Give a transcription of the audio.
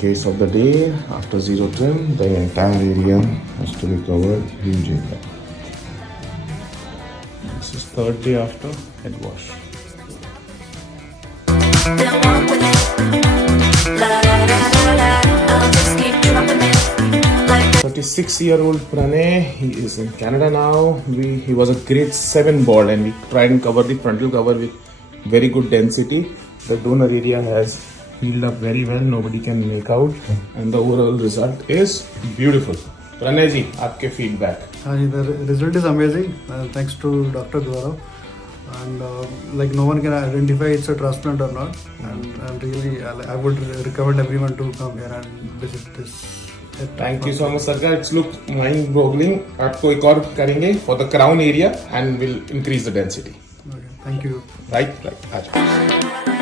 case of the day, after zero trim, the entire area has to be covered. Huge area. This is third day after head wash. 36-year-old Pranay, he is in Canada now. He was a grade 7 bald and we tried and cover the frontal cover with very good density. The donor area has healed up very well, nobody can make out, and the overall result is beautiful. Pranay ji, aapke feedback. The result is amazing, thanks to Dr. Gaurav. And like no one can identify it's a transplant or not. And really, I would recommend everyone to come here and visit this. Thank you so much, Sarkar. It's looked mind-boggling. आपको एक और करेंगे for the crown area and will increase the density. Okay, thank you. Right. आजा.